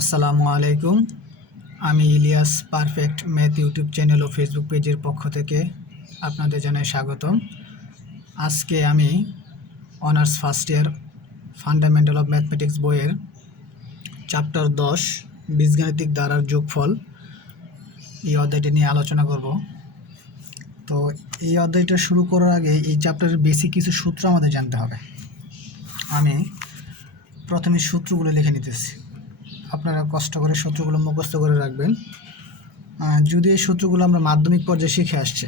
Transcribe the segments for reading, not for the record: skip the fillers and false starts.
আসসালামু আলাইকুম। আমি Ilias perfect math YouTube channel ও ফেসবুক পেজের পক্ষ থেকে আপনাদের জানাই স্বাগতম। আজকে আমি honours first year fundamental of mathematics বইয়ের চ্যাপ্টার 10 বীজগাণিতিক ধারার যোগফল এই অধ্যায়টি নিয়ে আলোচনা করব। তো এই অধ্যায়টা শুরু করার আগে এই চ্যাপ্টারের বেসিক কিছু সূত্র আমাদের জানতে হবে। আমি প্রথমে সূত্রগুলো লিখে নিতেছি, আপনারা কষ্ট করে সূত্রগুলো মুখস্থ করে রাখবেন। যদি এই সূত্রগুলো আমরা মাধ্যমিক পর্যায়ে শিখে আসছি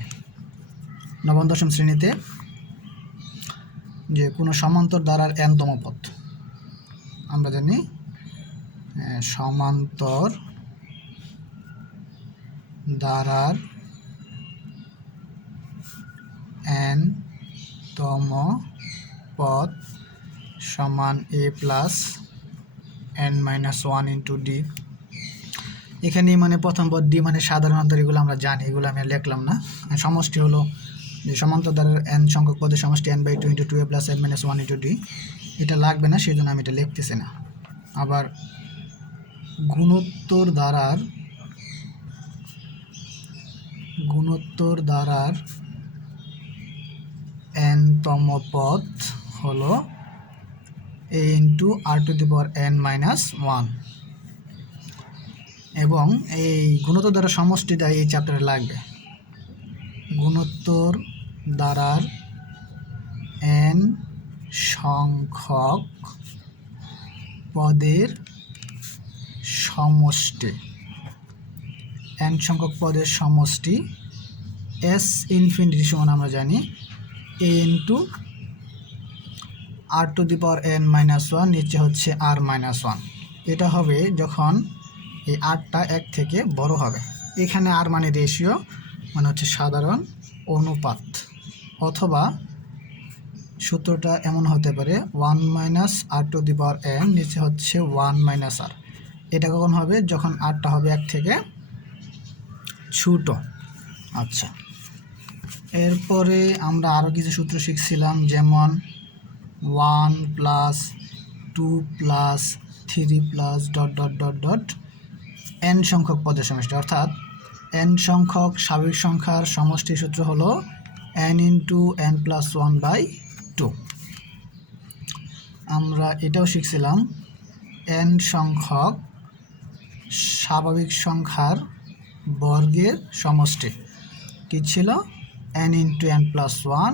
নবম দশম শ্রেণীতে, যে কোনো সমান্তর ধারার n-তম পদ, আমরা জানি সমান্তর ধারার n-তম পদ সমান a plus n-1 into D. এখানে মানে প্রথম পদ ডি মানে সাধারণ অন্তর, এগুলো আমরা জানি, এগুলো আমি লিখলাম না। সমষ্টি হলো যে সমান্তর ধারার n সংখ্যক পদের সমষ্টি n/2 into 2a plus n-1 into D. এটা লাগবে না, সেই জন্য আমি এটা লিখতেছি না। আবার গুণোত্তর ধারার n-তম পদ হলো a ইন্টু r⁻n-1, এবং এই গুণোত্তর ধারার সমষ্টিটা এই চ্যাপ্টারে লাগবে। গুণোত্তর ধারার n সংখ্যক পদের সমষ্টি, n সংখ্যক পদের সমষ্টি s ইনফিনিটি সমান আমরা জানি a ইন্টু r⁻n-1, নিচে হচ্ছে r-1। এটা হবে যখন এই আরটা 1 থেকে বড় হবে। এখানে আর মানে রেশিও, মানে হচ্ছে সাধারণ অনুপাত, অথবা সূত্রটা এমন হতে পারে 1 - r⁻n, নিচে হচ্ছে 1 - r। এটা কখন হবে? যখন আরটা হবে 1 থেকে ছোট। আচ্ছা, এরপরে আমরা আরও কিছু সূত্র শিখছিলাম, যেমন 1 + 2 + 3 + ... n সংখ্যক পদের সমষ্টি, অর্থাৎ n সংখ্যক স্বাভাবিক সংখ্যার সমষ্টির সূত্র হলো n ইন্টু n+1/2। আমরা এটাও শিখছিলাম n সংখ্যক স্বাভাবিক সংখ্যার বর্গের সমষ্টি কি ছিল? n into n+1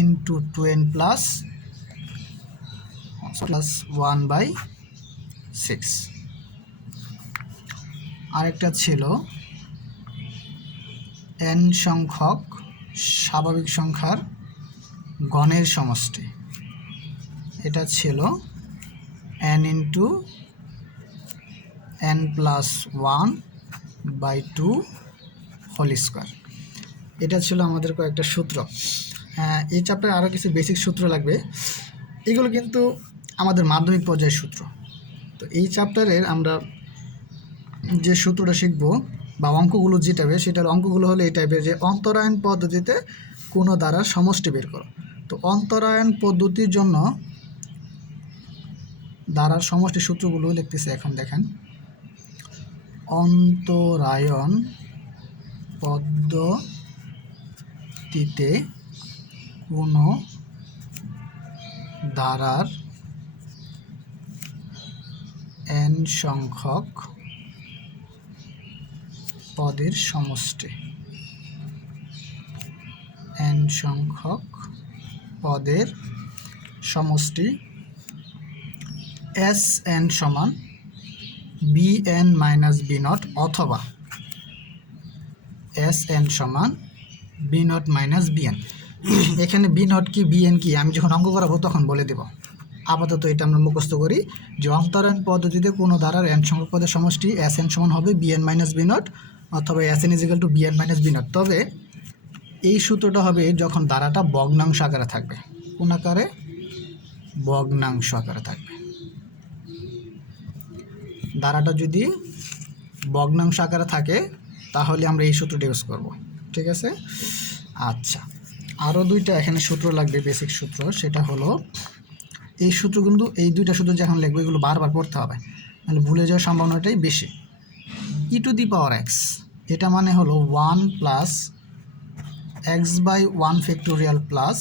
into 2n+1/6। আরেকটা ছিল n সংখ্যক স্বাভাবিক সংখ্যার গণের সমষ্টি, এটা ছিল n into n+1/2 whole square. এটা ছিল আমাদের কয়েকটা সূত্র। এই চ্যাপ্টারে আরও কিছু বেসিক সূত্র লাগবে, এগুলো কিন্তু আমাদের মাধ্যমিক পর্যায়ের সূত্র। তো এই চ্যাপ্টারের আমরা যে সূত্রটা শিখব বা অঙ্কগুলো যেটা হবে, সেটার অঙ্কগুলো হলো এই টাইপের, যে অন্তরায়ন পদ্ধতিতে কোনো ধারার সমষ্টি বের করো। তো অন্তরায়ন পদ্ধতির জন্য ধারার সমষ্টি সূত্রগুলো লিখতেছি এখন, দেখেন। অন্তরায়ন পদ্ধতিতে কোনো ধারার n সংখ্যক পদের সমষ্টি, n সংখ্যক পদের সমষ্টি Sn সমান bn - b0, অথবা Sn সমান b0 - bn। এখানে b0 কি bn কি আমি যখন অঙ্ক করাবো তখন বলে দেব। আপাতত এটা আমরা মুখস্থ করি যে অন্তরায়ন পদ্ধতিতে কোনো ধারার n সংখ্যক পদের সমষ্টি Sn সমান হবে bn - b0, অথবা Sn = bn - b0। তবে এই সূত্রটা হবে যখন ধারাটা ভগ্নাংশ আকারে থাকবে। কোন আকারে? ভগ্নাংশ আকারে থাকবে। ধারাটা যদি ভগ্নাংশ আকারে থাকে তাহলে আমরা এই সূত্রটা ইউজ করব, ঠিক আছে? আচ্ছা, আরও দুইটা এখানে সূত্র লাগবে, বেসিক সূত্র। সেটা হলো এই সূত্র, কিন্তু এই দুইটা সূত্র যখন লিখবো এগুলো বারবার পড়তে হবে, তাহলে ভুলে যাওয়ার সম্ভাবনাটাই বেশি। ই টু দি পাওয়ার এক্স, এটা মানে হলো 1 plus X by 1 factorial plus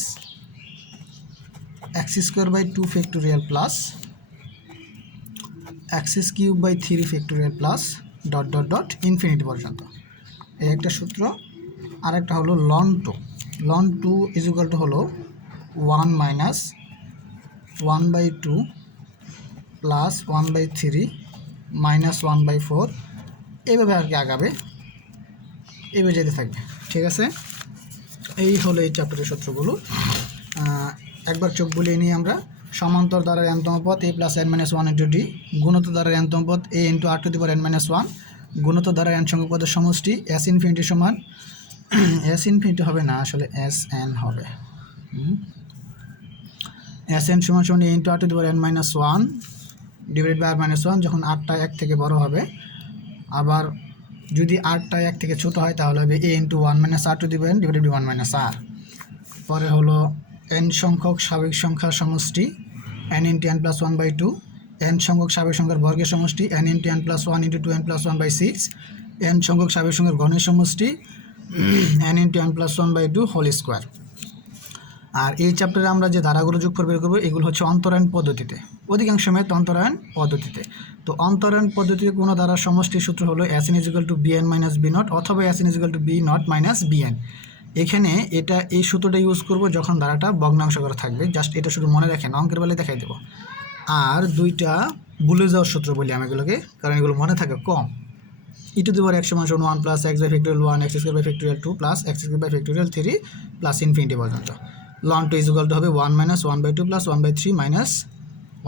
X square by 2 factorial plus X cube by 3 factorial plus dot dot dot infinity পর্যন্ত। এই একটা সূত্র। আর একটা হলো ln two is equal to হলো 1 মাইনাস 1/2 প্লাস 1/3 মাইনাস 1/4, এইভাবে আর কি আগাবে, এইভাবে যেতে থাকবে। ঠিক আছে, এই হলো এই চ্যাপ্টারের সূত্রগুলো। একবার চোখ বুলিয়ে নিয়ে আমরা সমান্তর দ্বারা n তম পদ a plus n minus 1 into D, গুণোত্তর দ্বারা n তম পদ a into r to the power n minus 1, গুণোত্তর দ্বারা n সংখ্যক পদের সমষ্টি s ইনফিনিটি সমান s ইনফিনিটি হবে না, আসলে s n হবে, s n সমান সমান a into r to the power n minus 1 divide by r minus 1, যখন rটা 1 থেকে বড় হবে। আবার যদি rটা 1 থেকে ছোট হয় তাহলে হবে a into 1 minus r to the power n divide by 1 minus r। পরে হলো n সংখ্যক স্বাভাবিক সংখ্যার সমষ্টি n into n plus 1/2, n সংখ্যক স্বাভাবিক সংখ্যার বর্গের সমষ্টি n into n plus 1 into 2n plus 1/6, n সংখ্যক স্বাভাবিক সংখ্যার ঘনের সমষ্টি n into n plus 1/2 whole square. আর এই চ্যাপ্টারে আমরা যে ধারাগুলো যোগফল বের করবো এগুলো হচ্ছে অন্তরায়ন পদ্ধতিতে, অধিকাংশ ম্যাথ অন্তরায়ন পদ্ধতিতে। তো অন্তরায়ন পদ্ধতিতে কোনো ধারার সমষ্টির সূত্র হলো s n is equal two bn minus b not অথবা s n is equal two b not minus bn। এখানে এই সূত্রটা ইউজ করব যখন ধারাটা ভগ্নাংশ করে থাকবে, জাস্ট এটা শুধু মনে রাখেন, অঙ্কের বেলায় দেখাই দেবো। আর দুইটা ভুলে যাওয়ার সূত্র বলি আমি এগুলোকে, কারণ এগুলো মনে থাকে কম। ই টু দি পাওয়ার x সমান 1 plus x by factorial 1 x square by factorial 2 plus x square by factorial 3 plus infinity পর্যন্ত। Ln two is equal to হবে 1 মাইনাস 1/2 প্লাস 1/3 মাইনাস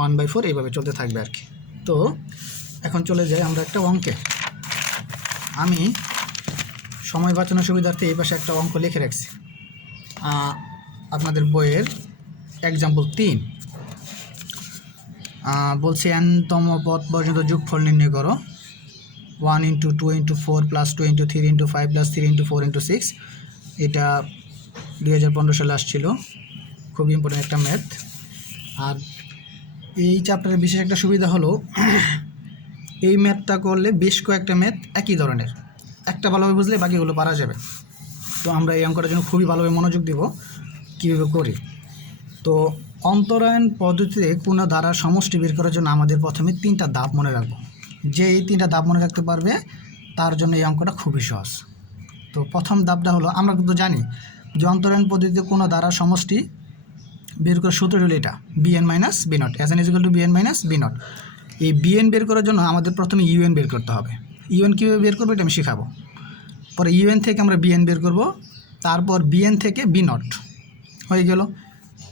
1/4, এইভাবে চলতে থাকবে আর কি। তো এখন চলে যাই আমরা একটা অঙ্কে। আমি সময় বাঁচানোর সুবিধার্থে এই পাশে একটা অঙ্ক লিখে রাখছি, আপনাদের বইয়ের এক্সাম্পল 3 বলছে n-তম পদ পর্যন্ত যোগফল নির্ণয় করো। 1 into 2 into 4 plus 2 into 3 into 5 plus 3 into 4 into 6, এটা 2015 সালে আসছিল, খুব ইম্পর্টেন্ট একটা ম্যাথ। আর এই চ্যাপ্টারের বিশেষ একটা সুবিধা হলো এই ম্যাথটা করলে বেশ কয়েকটা ম্যাথ একই ধরনের, একটা ভালোভাবে বুঝলে বাকিগুলো পারা যাবে। তো আমরা এই অঙ্কটার জন্য খুবই ভালোভাবে মনোযোগ দিব কীভাবে করি। তো অন্তরায়ন পদ্ধতিতে কোনো ধারার সমষ্টি বের করার জন্য আমাদের প্রথমে 3টা ধাপ মনে রাখবো। যে এই 3টা ধাপ মনে রাখতে পারবে তার জন্য এই অঙ্কটা খুবই সহজ। তো প্রথম ধাপটা হলো, আমরা কিন্তু জানি যে অন্তরায়ন পদ্ধতিতে কোনো ধারার সমষ্টি বের করার সূত্র হলো এটা bn minus b not, S N is equal two bn minus b not. এই bn বের করার জন্য আমাদের প্রথমে un বের করতে হবে। un কীভাবে বের করবো এটা আমি শেখাবো। পরে un থেকে আমরা bn বের করব, তারপর bn থেকে b নট হয়ে গেল।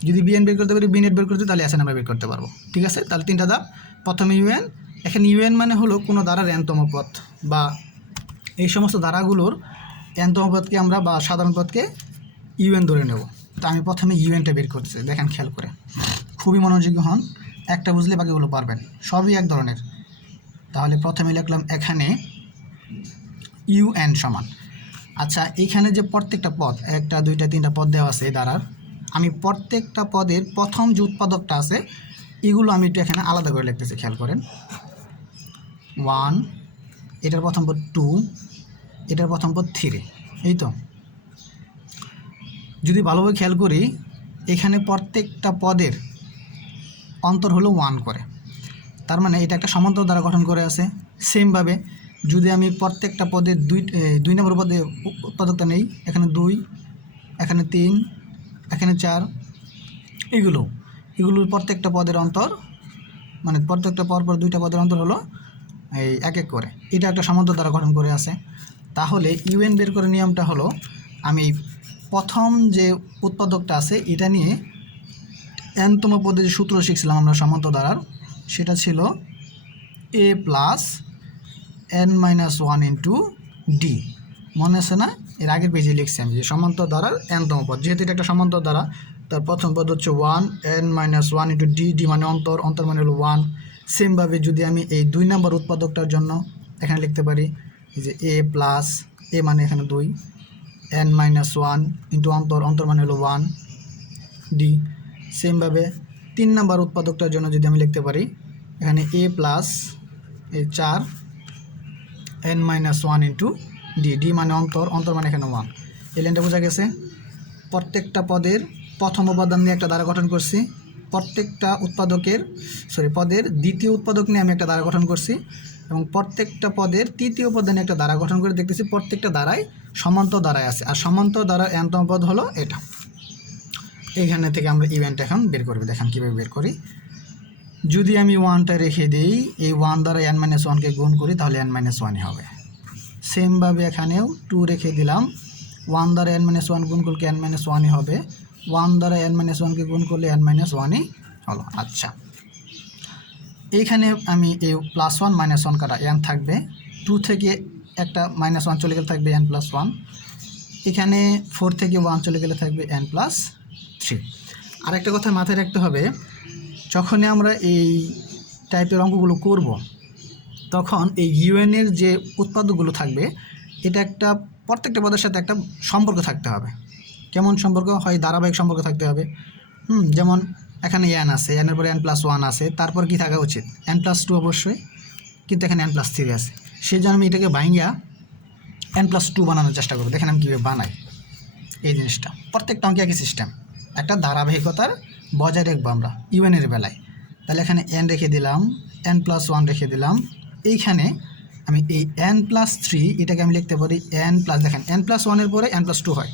যদি bn বের করতে পারি, b নেট বের করতে তাহলে এস এন আমরা বের করতে পারবো। ঠিক আছে, তাহলে 3টা ধাপ। প্রথমে un, এখানে un মানে হলো কোনো ধারার n-তম পদ, বা এই সমস্ত ধারাগুলোর n-তম পদকে আমরা বা সাধারণ পদকে un ধরে নেব। তো আমি প্রথমে un-টা বের করতেছি, দেখেন খেয়াল করে, খুবই মনোযোগী হন, একটা বুঝলে বাকিগুলো পারবেন, সবই এক ধরনের। তাহলে প্রথমে লিখলাম এখানে un সমান, আচ্ছা এইখানে যে প্রত্যেকটা পদ 1টা 2টা 3টা পদ দেওয়া আছে এই ধারার, আমি প্রত্যেকটা পদের প্রথম যে উৎপাদকটা আছে এগুলো আমি একটু এখানে আলাদা করে লিখতেছি, খেয়াল করেন। 1, এটার প্রথম পদ 2, এটার প্রথম পদ 3, এই তো। যদি ভালোভাবে খেয়াল করি এখানে প্রত্যেকটা পদের অন্তর হলো 1 করে, তার মানে এটা একটা সমান্তর দ্বারা গঠন করে আছে। সেমভাবে যদি আমি প্রত্যেকটা পদের 2 নম্বর পদে উৎপাদকটা নেই, এখানে 2, এখানে 3, এখানে 4, এগুলোর প্রত্যেকটা পদের অন্তর, মানে প্রত্যেকটা পরপর 2টা পদের অন্তর হলো এই 1 করে, এটা একটা সমান্তর দ্বারা গঠন করে আছে। তাহলে un বের করে নিয়মটা হলো, আমি প্রথম যে উৎপাদকটা আছে এটা নিয়ে n-তম পদে যে সূত্র শিখছিলাম আমরা সমান্তর দ্বারার, সেটা ছিল a plus n minus 1 into D, মনে আছে না? এর আগের পেজে লিখছি আমি যে সমান্তর দ্বারার n-তম পদ, যেহেতু এটা একটা সমান্তর দ্বারা তার প্রথম পদ হচ্ছে 1 n minus 1 into D, D মানে অন্তর, অন্তর মানে হলো 1। সেমভাবে যদি আমি এই 2 নম্বর উৎপাদকটার জন্য এখানে লিখতে পারি এই যে a প্লাস, a মানে এখানে 2, n মাইনাস 1 ইন্টু অন্তর, অন্তর মানে হলো 1 ডি। সেমভাবে 3 নম্বর উৎপাদকটার জন্য যদি আমি লিখতে পারি এখানে a প্লাস এই 4 n-1 ইন্টু ডি, ডি মানে অন্তর, অন্তর মানে এখানে 1। এই লাইনটা বোঝা গেছে। প্রত্যেকটা পদের প্রথম উপাদান নিয়ে একটা দ্বারা গঠন করছি, প্রত্যেকটা পদের দ্বিতীয় উৎপাদক নিয়ে আমি একটা দ্বারা গঠন করছি, এবং প্রত্যেকটা পদের তৃতীয় উপাদানে একটা দ্বারা গঠন করে দেখতেছি প্রত্যেকটা দ্বারাই সমান্তর দ্বারায় আছে, আর সমান্তর দ্বারা n-তম পদ হলো এটা। এইখানে থেকে আমরা ইভেন্ট এখন বের করবো। দেখেন কীভাবে বের করি। যদি আমি 1টা রেখে দিই, এই 1 দ্বারা n-1কে গুণ করি, তাহলে n-1ই হবে। সেমভাবে এখানেও 2 রেখে দিলাম, 1 দ্বারা n-1 গুণ করলে n-1ই হবে, 1 দ্বারা n-1কে গুণ করলে n-1ই হলো। আচ্ছা, এইখানে আমি এই +1 -1 কাটা n থাকবে, 2 থেকে একটা -1 চলে গেলে থাকবে n+1, এখানে 4 থেকে 1 চলে গেলে থাকবে n+3। আর একটা কথা মাথায় রাখতে হবে, যখনই আমরা এই টাইপের অঙ্কগুলো করব, তখন এই ইউএনের যে উৎপাদকগুলো থাকবে, এটা একটা প্রত্যেকটা পদের সাথে একটা সম্পর্ক থাকতে হবে। কেমন সম্পর্ক হয়? ধারাবাহিক সম্পর্ক থাকতে হবে। যেমন এখানে n আছে, n এর পরে n+1 আছে, তারপর কি থাকা উচিত? n+2 অবশ্যই, কিন্তু এখানে n+3 আছে। সেই জন্য আমি এটাকে ভাঙিয়া n+2 বানানোর চেষ্টা করবো। দেখেন আমি কীভাবে বানাই এই জিনিসটা। প্রত্যেকটা অঙ্কে একই সিস্টেম, একটা ধারাবাহিকতার বজায় রাখবো আমরা ইউএনের বেলায়। তাহলে এখানে n রেখে দিলাম, n+1 রেখে দিলাম, এইখানে আমি এই n+3 এটাকে আমি লিখতে পারি দেখেন n+1 এর পরে n+2 হয়,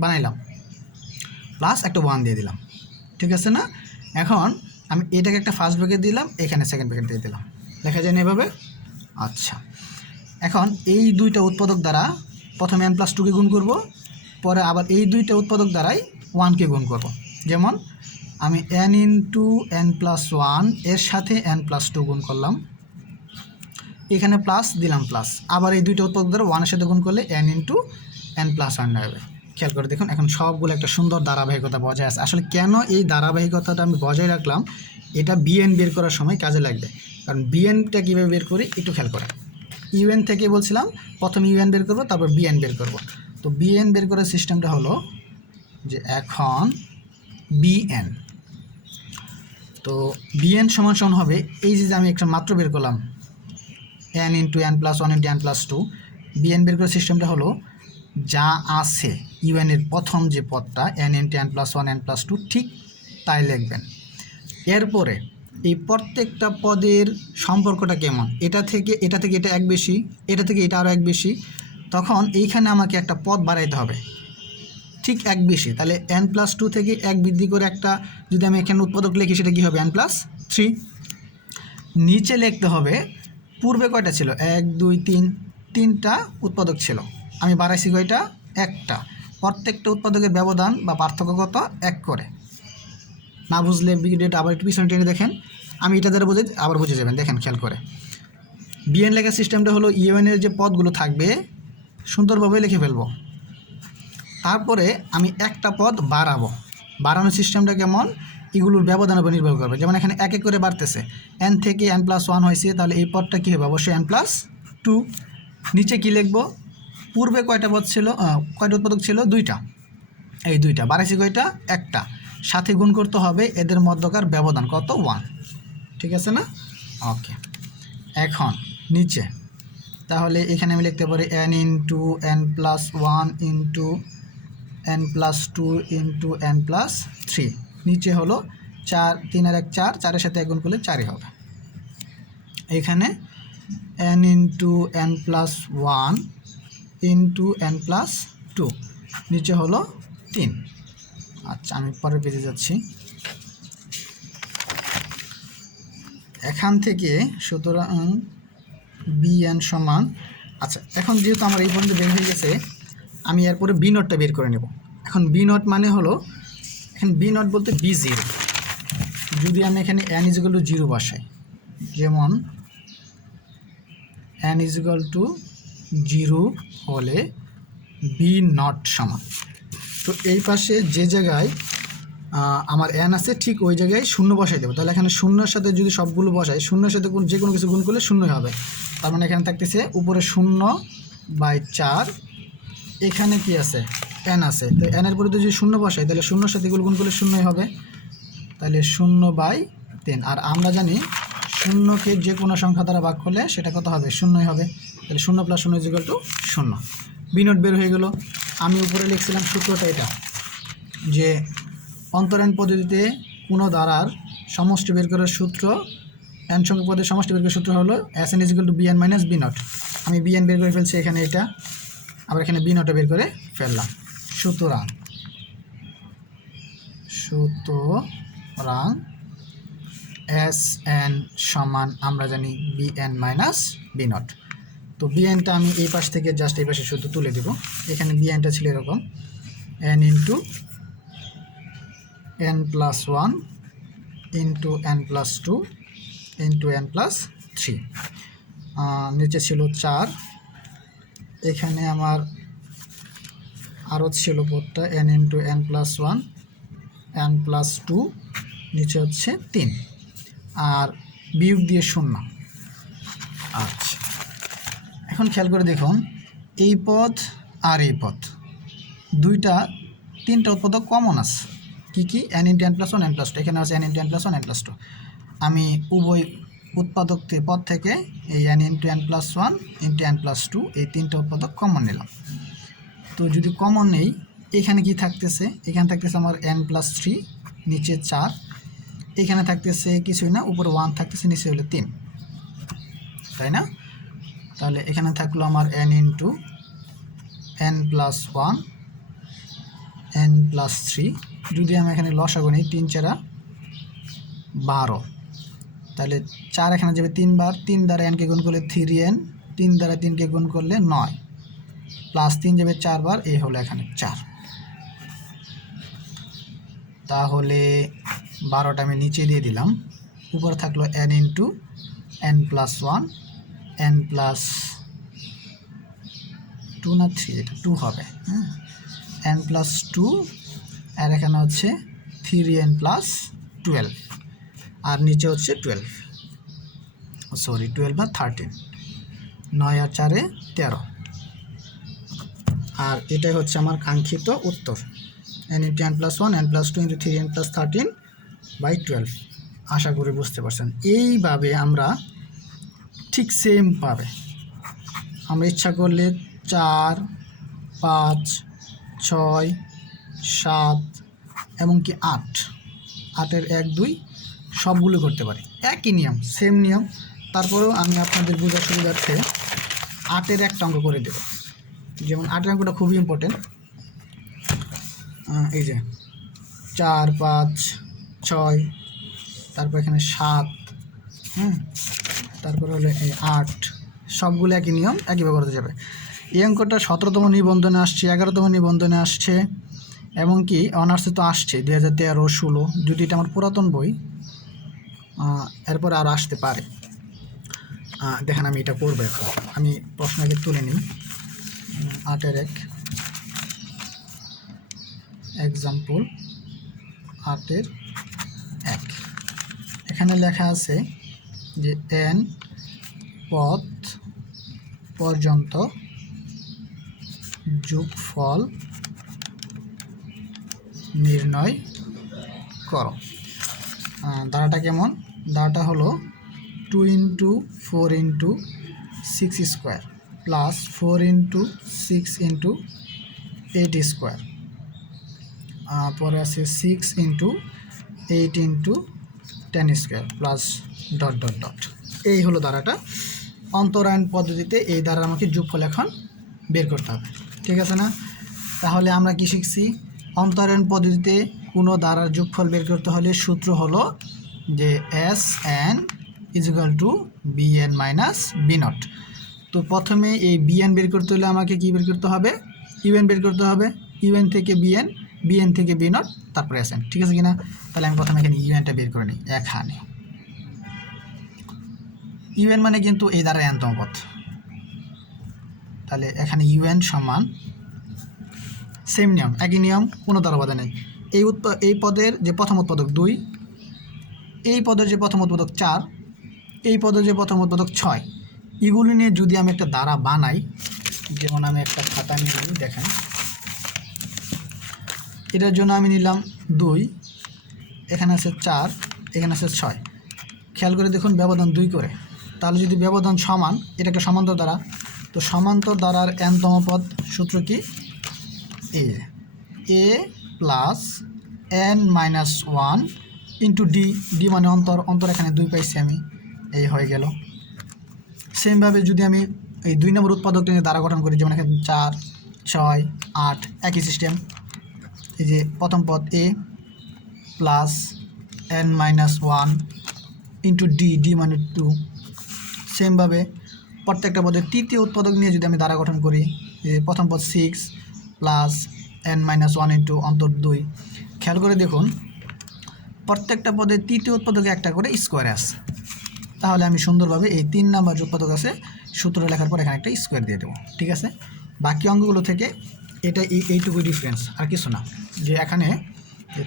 বানাইলাম, প্লাস একটা 1 দিয়ে দিলাম, ঠিক আছে না? এখন আমি এটাকে একটা ফার্স্ট ব্র্যাকেট দিলাম, এখানে সেকেন্ড ব্র্যাকেট দিয়ে দিলাম, দেখা যায় না এভাবে? আচ্ছা, এখন এই দুইটা উৎপাদক দ্বারা প্রথমে n+2কে গুণ করব, পরে আবার এই দুইটা উৎপাদক দ্বারাই 1কে গুণ করব। যেমন আমি n ইন্টু n+1 এর সাথে n+2 গুণ করলাম, এখানে প্লাস দিলাম প্লাস, আবার এই দুইটা উৎপাদক দ্বারা 1 এর সাথে গুণ করলে n ইন্টু n+1 হবে। খেয়াল করে দেখুন, এখন সবগুলো একটা সুন্দর ধারাবাহিকতা বজায় আছে। আসলে কেন এই ধারাবাহিকতাটা আমি বজায় রাখলাম, এটা বিএন বের করার সময় কাজে লাগবে। কারণ বিএনটা কীভাবে বের করি একটু খেয়াল করে। ইউএন থেকে বলছিলাম প্রথমে ইউএন বের করব, তারপর বিএন বের করব। তো বিএন বের করার সিস্টেমটা হলো যে এখন বিএন, তো বিএন সমান হবে এই যে আমি একটা মাত্র বের করলাম n into n+1 into n+2। BN বের করার সিস্টেমটা হলো যা আছে ইউএনের প্রথম যে পদটা n ইন্টু n+1 n+2 ঠিক তাই লিখবেন। এরপরে এই প্রত্যেকটা পদের সম্পর্কটা কেমন, এটা থেকে এটা এক বেশি, এটা থেকে এটা আরও এক বেশি, তখন এইখানে আমাকে একটা পদ বাড়াইতে হবে ঠিক এক বেশি। তাহলে n+2 থেকে এক বৃদ্ধি করে একটা যদি আমি এখানে উৎপাদক লিখি, সেটা কী হবে? n+3। নিচে লিখতে হবে পূর্বে কয়টা ছিল? 1 2 3, 3টা উৎপাদক ছিল, আমি বাড়াইছি কয়টা? একটা। প্রত্যেকটা উৎপাদকের ব্যবধান বা পার্থক্য কত? 1 করে। না বুঝলে ভিডিওটা আবার একটু পিছনে টেনে দেখেন, আমি এটা দ্বারা বুঝে আবার বুঝে যাবেন। দেখেন খেয়াল করে, বিএন লেখার সিস্টেমটা হলো ইউএনের যে পদগুলো থাকবে সুন্দরভাবে লিখে ফেলবো, তারপরে আমি একটা পদ বাড়াবো। বাড়ানোর সিস্টেমটা কেমন? এগুলোর ব্যবধানের উপর নির্ভর করবে। যেমন এখানে এক এক করে বাড়তেছে, n থেকে n+1 হয়েছে, তাহলে এই পদটা কী হবে? অবশ্যই n+2। নিচে কি লিখবো? পূর্বে কয়টা পদ ছিল, কয়টা উৎপাদক ছিল? 2টা, এই 2টা, বাড়াইছি কয়টা? একটা, সাথে গুণ করতে হবে এদের মধ্যকার ব্যবধান কত? 1, ঠিক আছে না? ওকে, এখন নিচে তাহলে এখানে আমি লিখতে পারি n into n+1 into n+2 into n+3। নিচে হলো 4, 3 আর 1 4, 4-এর সাথে 1 গুণ করলে 4ই হবে। এখানে n into n+1 into n+2, নিচে হলো 3। আচ্ছা, আমি পরের পেজে যাচ্ছি। এখান থেকে সুতরাং বিএন সমান, আচ্ছা এখন যেহেতু আমার এই পর্যন্ত বের হয়ে গেছে, আমি এরপরে বি নটটা বের করে নেব। এখন বি নট মানে হলো, এখন বি নট বলতে B0। যদি আমি এখানে n = 0 বসাই, যেমন n = 0 হলে বি নট সমান, তো এই পাশে যে জায়গায় আমার n আছে ঠিক ওই জায়গায় 0 বসাই দেবো। তাহলে এখানে 0-এর সাথে যদি সবগুলো বসাই, 0-এর সাথে যে কোনো কিছু গুণ করলে 0 হবে। তার মানে এখানে থাকতেছে উপরে 0/4, এখানে কি আছে? n আছে, তো n এর পরে যদি 0 বসাই, তাহলে 0-এর সাথে এগুলো গুণ করলে 0 হবে, তাহলে 0/3। আর আমরা জানি শূন্যকে যে কোনো সংখ্যা দ্বারা ভাগ করলে সেটা কত হবে? শূন্যই হবে। তাহলে 0 + 0 = 0। বি নোট বের হয়ে গেল। আমি উপরে লিখছিলাম সূত্রটা এটা, যে অন্তরায়ন পদ্ধতিতে কোনো ধারার সমষ্টি বের করার সূত্র, n সংখ্যক পদের সমষ্টি বের করার সূত্র হলো Sn = bn - b নট। আমি bn বের করে ফেলছি এখানে, এটা আবার এখানে b নটও বের করে ফেললাম। সুতরাং Sn সমান আমরা জানি bn - b নট। তো bnটা আমি এই পাশ থেকে জাস্ট এই পাশে শুধু তুলে দেব। এখানে bnটা ছিল এরকম n × n + 1 × n + 2 × n + 3। নিচে ছিল 4, এখানে আমার আরও ছিল পদটা n × n + 1 n + 2, নিচে হচ্ছে 3 আর বিয়োগ দিয়ে 0। আচ্ছা, এখন খেয়াল করে দেখুন এই পদ আর এই পদ তিনটা উৎপাদক কমন আছে। কী কী? n × n + 1 n + 2, এখানে আছে n × n + 1 n + 2। আমি উভয় উৎপাদক পদ থেকে এই n × n + 1 × n + 2 এই তিনটা উৎপাদক কমন নিলাম। তো যদি কমন নেই, এখানে কি থাকতেছে? এখানে থাকতেছে আমার n + 3, নিচে 4, এখানে থাকতেছে কিছুই না, উপরে 1 থাকতেছে, নিচে হলো 3, তাই না? তাহলে এখানে থাকলো আমার n × n + 1 n + 3। যদি আমি এখানে লসাগু নিই 3 × 4 = 12, তাহলে 4 এখানে যাবে 3 বার, 3 দ্বারা nকে গুণ করলে 3n, 3 দ্বারা 3কে গুণ করলে 9, প্লাস 3 যাবে 4 বার, এই হলো এখানে 4। তাহলে 12টা আমি নিচে দিয়ে দিলাম, উপরে থাকলো n × n + 1 n + 2 না 3, এটা 2 হবে, হ্যাঁ, n + 2, আর এখানে হচ্ছে 3n + 12, আর নিচে হচ্ছে 12 না 13, 9 আর 4 = 13। আর এটাই হচ্ছে আমার কাঙ্ক্ষিত উত্তর, n × n + 1 n + 2 × 3n + 13/12। আশা করি বুঝতে পারছেন। এইভাবে আমরা ঠিক সেম পাবে, আমরা ইচ্ছা করলে 4, 5, 6, 7 এমনকি 8-এর 1, 2 সবগুলো করতে পারি। একই নিয়ম, সেম নিয়ম। তারপরেও আমি আপনাদের বোঝার সুবিধার্থে 8-এর একটা অঙ্ক করে দেব। যেমন 8-এর অঙ্কটা খুবই ইম্পর্টেন্ট। এই যে 4, 5, 6, তারপর এখানে 7, তারপরে হলো এই 8, সবগুলো একই নিয়ম, একইভাবে করতে যাবে। এই অঙ্কটা 17তম নিবন্ধনে আসছে, 11তম নিবন্ধনে আসছে, এমনকি অনার্সে তো আসছে 2013, 16। যদি এটা আমার পুরাতন বই, এরপর আর আসতে পারে। দেখেন আমি এটা করবো এখন। আমি প্রশ্নকে তুলে নিই। 8-এর 1 এক্সাম্পল, 8-এর 1। এখানে লেখা আছে যে n পদ পর্যন্ত যোগফল নির্ণয় করো। ধারাটা কেমন? ধারাটা হলো 2 × 4 × 6² প্লাস 4 × 6 × 8², পরে আছে 6 × 8 × 10² প্লাস ... এই হলো ধারাটা। অন্তরায়ন পদ্ধতিতে এই ধারা আমাকে যোগফল এখন বের করতে হবে, ঠিক আছে না? তাহলে আমরা কি শিখছি? অন্তরায়ন পদ্ধতিতে কোনো ধারার যোগফল বের করতে হলে সূত্র হলো যে Sn = bn - b নট। তো প্রথমে এই bn বের করতে হলে আমাকে কি বের করতে হবে? un বের করতে হবে। un থেকে bn, bn থেকে b নট, তারপরে Sn, ঠিক আছে কিনা? তাহলে আমি প্রথমে এখানে unটা বের করে নিই। এখানে un মানে কিন্তু এই ধারার nতম পদ। তাহলে এখানে un সমান সেম নিয়ম, একই নিয়ম, কোনো দ্বারা বাধা নেই। এই পদের যে প্রথম উৎপাদক 2, এই পদের যে প্রথম উৎপাদক 4, এই পদের যে প্রথম উৎপাদক 6, এগুলি নিয়ে যদি আমি একটা ধারা বানাই, যেমন আমি একটা খাতা নিয়ে নিই, দেখেন এটার জন্য আমি নিলাম 2, এখানে আছে 4, এখানে আছে 6। খেয়াল করে দেখুন ব্যবধান 2 করে, তাহলে যদি ব্যবধান সমান, এটা একটা সমান্তর দ্বারা, তো সমান্তর দ্বারার nতম পদ সূত্র কি? এ প্লাস n-1 ইন্টু ডি মানে অন্তর এখানে 2 পাইছি আমি, এই হয়ে গেল। সেমভাবে যদি আমি এই 2 নম্বর উৎপাদকটা নিয়ে দ্বারা গঠন করি, যেমন এখানে 4, 6, 8 একই সিস্টেম। এই যে প্রথম পদ এ প্লাস n-1 ইন্টু ডি মানে 2। সেমভাবে প্রত্যেকটা পদের তৃতীয় উৎপাদক নিয়ে যদি আমি দ্বারা গঠন করি, যে প্রথম পদ 6 প্লাস n-1 ইন্টু অন্তর 2। খেয়াল করে দেখুন প্রত্যেকটা পদের তৃতীয় উৎপাদকে একটা করে স্কোয়ার আছে, তাহলে আমি সুন্দরভাবে এই 3 নাম্বার যে উৎপাদক আছে সূত্র লেখার পর এখানে একটা স্কোয়ার দিয়ে দেবো। ঠিক আছে, বাকি অঙ্কগুলো থেকে এটা এইটুকুই ডিফারেন্স, আর কিছু না, যে এখানে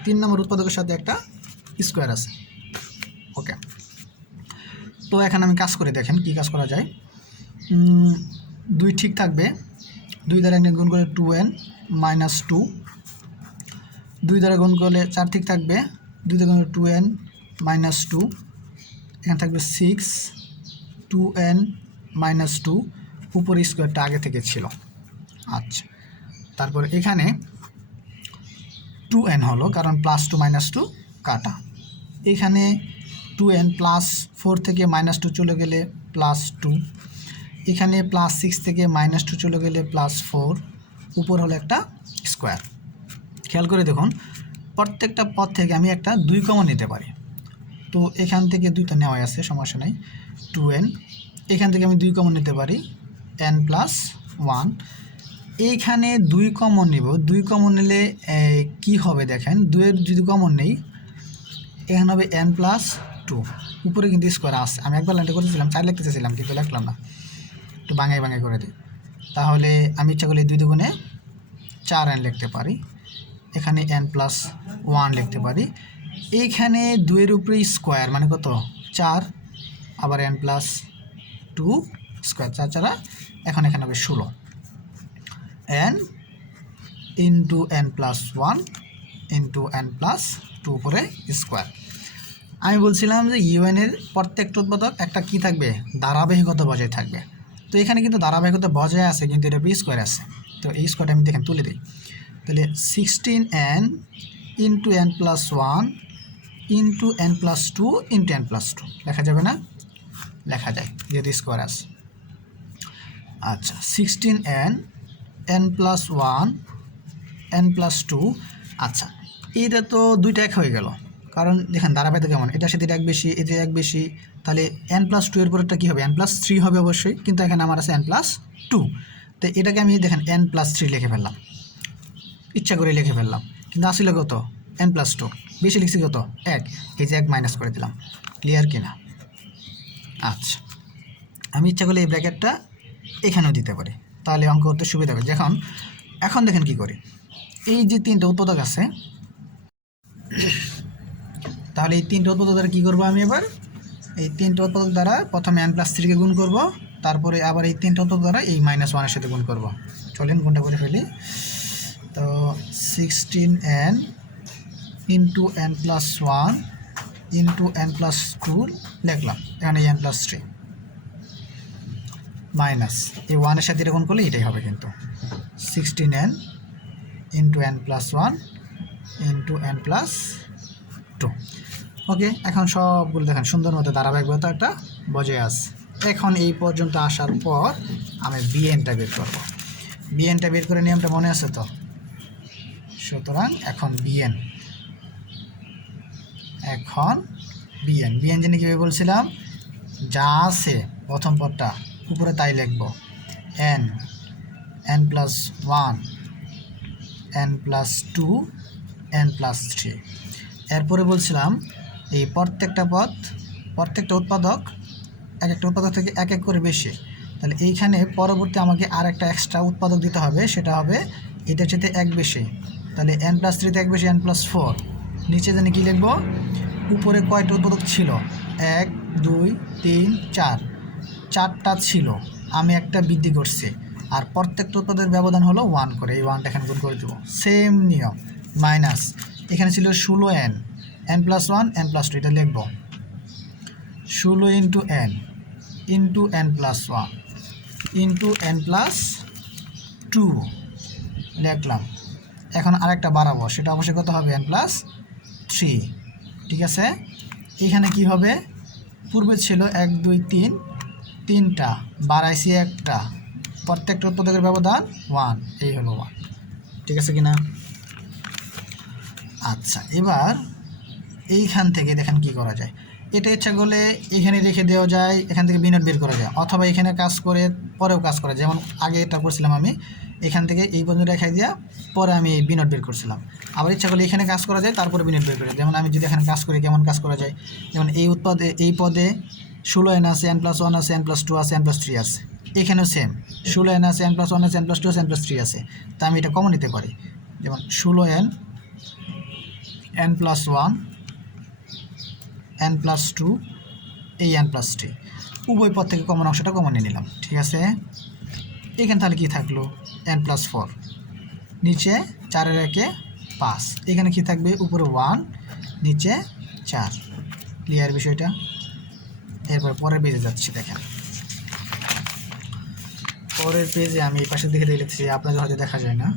3 নম্বর উৎপাদকের সাথে একটা স্কোয়ার আছে। ওকে, তো এখানে আমি কাজ করে দেখেন কি কাজ করা যায়। 2 ঠিক থাকবে, 2 দ্বারা গুণ করলে 2n-2, 2 দ্বারা গুণ করলে 4 ঠিক থাকবে, 2 দ্বারা গুণ করলে 2n-2, এখানে থাকবে 6 2n-2, উপরে স্কোয়ারটা আগে থেকে ছিল। আচ্ছা, তারপর এখানে 2n হলো, কারণ +2 -2 কাটা। এখানে 2n +4 থেকে -2 চলে গেলে +2, এখানে +6 থেকে -2 চলে গেলে +4, উপর হলো একটা স্কোয়ার। খেয়াল করে দেখুন প্রত্যেকটা পদ থেকে আমি একটা 2 কমন নিতে পারি, তো এখান থেকে 2টা নেওয়া আছে, সমস্যা নাই। 2n, এখান থেকে আমি 2 কমন নিতে পারি, n+1। এইখানে 2 কমন নিব, 2 কমন নিলে কি হবে দেখেন, 2 এর যদি কমন নেই এখানে হবে n+2, উপরে কিন্তু স্কোয়ার আছে। আমি একবার লাইনটা করেছিলাম, 4 লিখতে চেয়েছিলাম কিন্তু লিখলাম না, একটু ভাঙাই করে দিই। তাহলে আমি ইচ্ছা করলে 2 দুগুণে 4n লিখতে পারি, এখানে n+1 লিখতে পারি। এইখানে 2 এর উপরে স্কোয়ার মানে কত? 4, আবার n+2 স্কোয়ার, 4 4, এখন এখানে হবে 16, n into n+1 into n+2 উপরে স্কোয়ার। আমি বলছিলাম যে ইউএন এর প্রত্যেকটা উৎপাদক একটা কি থাকবে? ধারাবাহিকতা বজায় থাকবে। তো এখানে কিন্তু ধারাবাহিকতা বজায় আছে, কিন্তু এটা স্কোয়ার আছে, তো এই স্কোয়ারটা আমি দেখেন তুলে দিই। তাহলে 16n into n+1 into n+2 into n+2 লেখা যাবে না? লেখা যায়, যেহেতু স্কোয়ার আছে। আচ্ছা, 16n n+1 n+2। আচ্ছা, এইটা তো 2টা এক হয়ে গেল, কারণ দেখেন ধারাবাহিকতা কেমন, এটার সাথে এটা এক বেশি, এটা এক বেশি, তাহলে n+2 এর পরেরটা কী হবে? n+3 হবে অবশ্যই, কিন্তু এখানে আমার আছে n+2, তো এটাকে আমি দেখেন n+3 লিখে ফেললাম, ইচ্ছা করে লিখে ফেললাম, কিন্তু আসলে কত? n+2, বেশি লিখছি কত? 1, এই যে 1 মাইনাস করে দিলাম। ক্লিয়ার কিনা? আচ্ছা, আমি ইচ্ছা করলে এই ব্র্যাকেটটা এখানেও দিতে পারি, তাহলে অঙ্ক করতে সুবিধা হবে। এখন দেখেন কি করি, এই যে 3টা উৎপাদক আছে, তাহলে এই 3টা উৎপাদক দ্বারা কী করবো আমি এবার? এই 3টা উৎপাদক দ্বারা প্রথমে n+3কে গুণ করব, তারপরে আবার এই 3টা উৎপাদক দ্বারা এই -1 এর সাথে গুণ করব। চলেন গুণটা করে ফেলি। তো 16n into n+1 into n+2 লিখলাম, এখানে n+3 মাইনাস এই 1 এর সাথে এটা গুণ করলে এটাই হবে, কিন্তু 16n into n+1 into n+2। ওকে, এখন সবগুলো দেখেন সুন্দর মতো ধারাবাহিকতা একটা বজায় আছে। এখন এই পর্যন্ত আসার পর আমি বিএনটা বের করব। বিএনটা বের করে নিয়মটা মনে আছে তো? সুতরাং এখন বিএন জেনে কীভাবে বলছিলাম? যা আছে প্রথম পদটা উপরে তাই লিখব, n+1 n+2 n+3। এরপরে বলছিলাম এই প্রত্যেকটা উৎপাদক এক একটা উৎপাদক থেকে এক এক করে বেশি, তাহলে এইখানে পরবর্তী আমাকে আর একটা এক্সট্রা উৎপাদক দিতে হবে, সেটা হবে এটার সাথে এক বেশি, তাহলে n+3 এক বেশি n+4। নিচে জানি কী লিখব? উপরে কয়টা উৎপাদক ছিল? 1 2 3 4, 4টা ছিল, আমি একটা বৃদ্ধি করছি, আর প্রত্যেকটা উৎপাদকের ব্যবধান হলো 1 করে, এই 1টা এখানে গুণ করে দেবো। সেম নিয়ম, মাইনাস এখানে ছিল 16n n+1 n+2, এটা লিখব 16 into N plus 1 into N plus 2 লিখলাম। এখন আরেকটা বাড়াবো, সেটা অবশ্যই কত হবে? N plus 3। ঠিক আছে, এখানে কি হবে? পূর্বে ছিল 1 2 3, তিনটা বাড়াইছি একটা, প্রত্যেকটা উৎপাদকের ব্যবধান 1, এই হলো 1। ঠিক আছে কিনা? আচ্ছা, এবার এইখান থেকে দেখেন কি করা যায়। এটা ইচ্ছা করলে এখানে রেখে দেওয়া যায়, এখান থেকে বিনোট বের করা যায়, অথবা এখানে কাজ করে পরেও কাজ করা যায়। যেমন আগে এটা করছিলাম আমি, এখান থেকে এই পর্যন্ত রেখে দিয়া পরে আমি এই বিনোট বের করছিলাম। আবার ইচ্ছা করলে এখানে কাজ করা যায়, তারপরে বিনোট বের করা যায়। যেমন আমি যদি এখানে কাজ করি, কেমন কাজ করা যায়? যেমন এই পদে 16n আছে, n প্লাস 1 আছে, n প্লাস 2 আছে, n প্লাস 3 আছে। এখানেও সেম 16n আছে, n প্লাস 1 আছে, n প্লাস 2 আছে, n প্লাস 3 আছে। তা আমি এটা কমন নিতে পারি। যেমন 16n, n plus 1, n plus 2, এই n প্লাস 3, উভয় পদ থেকে কমন অংশটা কমন নিয়ে নিলাম। ঠিক আছে, এখানে তাহলে কি থাকলো? n প্লাস 4, নিচে 4 একে 5, এখানে কি থাকবে? উপরে 1, নিচে 4। ক্লিয়ার বিষয়টা? এরপর পরের পেজে যাচ্ছি। দেখেন পরের পেজে আমি এই পাশের দিকে লিখছি, আপনাদের হয়তো দেখা যায় না।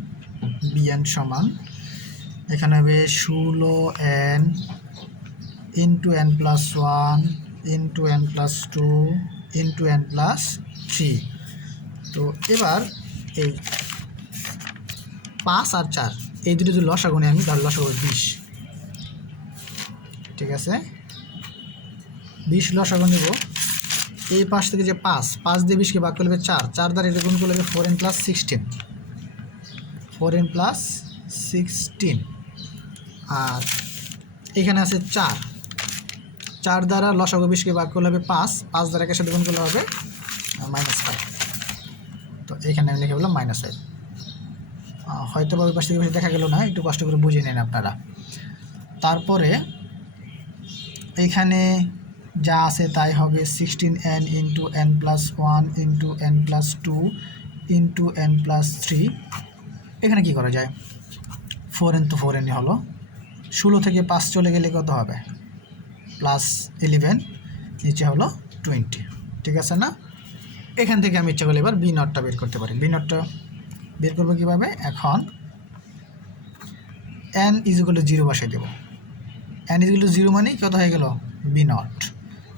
bn সমান এখানে হবে 16n into n plus 1 into n plus 2 into n plus 3। তো এবার এই 5 আর 4 এই দুটো যদি লসাগু নিই আমি, তাহলে লসাগু 20। ঠিক আছে, 20 লসাগু নেব। এই পাশ থেকে যে 5 দিয়ে 20কে ভাগ করলে 4, 4 দ্বারা এটা গুণ করলে 4n প্লাস 16, 4n প্লাস 16। আর এখানে আছে 4 দ্বারা লসাগু 20কে ভাগ করলে হবে 5 দ্বারা একের সাথে গুণ করলে হবে -5। তো এখানে আমি লিখে বললাম -5। হয়তো বা ওই পাশ থেকে বেশি দেখা গেল না, একটু কষ্ট করে বুঝে নেন আপনারা। তারপরে এইখানে যা আছে তাই হবে 16n into n plus 1 into n plus 2 into n plus 3। এখানে কি করা যায়? 4n তো 4nই হলো, 16 থেকে 5 চলে গেলে কত হবে? প্লাস 11, নিচে হলো 20। ঠিক আছে না? এখান থেকে আমি ইচ্ছা করলে এবার বি নটটা বের করতে পারি। বি নটটা বের করবো কীভাবে? এখন n ইজ ইকুয়াল টু 0 বসাই দেবো। n ইজ ইকুয়াল টু 0 মানেই কত হয়ে গেল? B nought.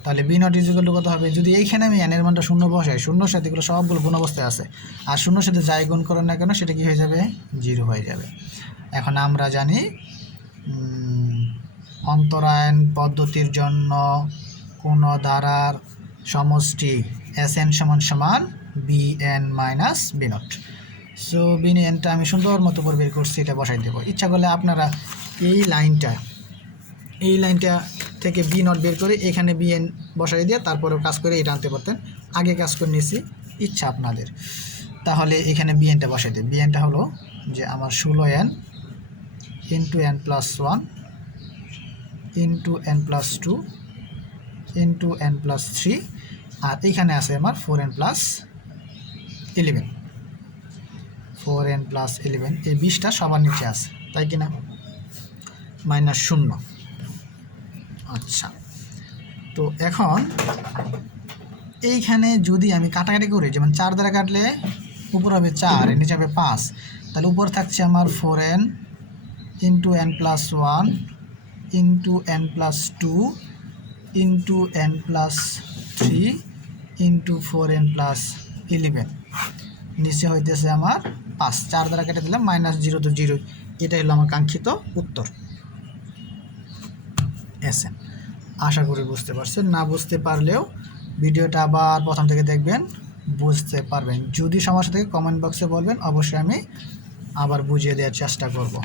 তাহলে B nought is equal to কত হবে? যদি এইখানে আমি n এর মানটা 0 বসাই, 0 সাথে এগুলো সবগুলো গুণ অবস্থায় আছে, আর 0 সাথে যাই গুণ করেন না কেন সেটা কি হয়ে যাবে? 0 হয়ে যাবে। এখন আমরা জানি অন্তরায়ন পদ্ধতির জন্য কোন ধারার সমষ্টি Sn সমান সমান bn minus B nought. So bnটা আমি সুন্দর মতো করে বের করছি, এটা বসাই দেবো। ইচ্ছা করলে আপনারা এই লাইনটা থেকে বি নট বের করে এখানে bn বসাই দিয়ে তারপরেও কাজ করে এটা আনতে পারতেন। আগে কাজ করে নিয়েছি, ইচ্ছা আপনাদের। তাহলে এখানে bnটা বসাই দেব। bnটা হলো যে আমার 16n into n plus 1 into n plus 2 into n plus 3, আর এইখানে আছে আমার 4n প্লাস 11। 4n প্লাস 11, এই 20টা সবার নিচে আছে, তাই কিনা? -0। আচ্ছা, তো এখন এইখানে যদি আমি কাটাকাটি করি, যেমন 4 দ্বারা কাটলে উপর হবে 4, এর নিচে হবে 5, তাহলে উপর থাকছে আমার 4n into n plus 1 into n plus 2 into n plus 3 into 4n plus 11, নিচে হইতেছে আমার 5। 4 দ্বারা কেটে দিলাম, -0 তো 0, এটাই হলো আমার কাঙ্ক্ষিত উত্তর Sn। আশা করি বুঝতে পারছেন। না বুঝতে পারলেও ভিডিওটা আবার প্রথম থেকে দেখবেন, বুঝতে পারবেন। যদি সমস্যা থাকে কমেন্ট বক্সে বলবেন, অবশ্যই আমি আবার বুঝিয়ে দেওয়ার চেষ্টা করব।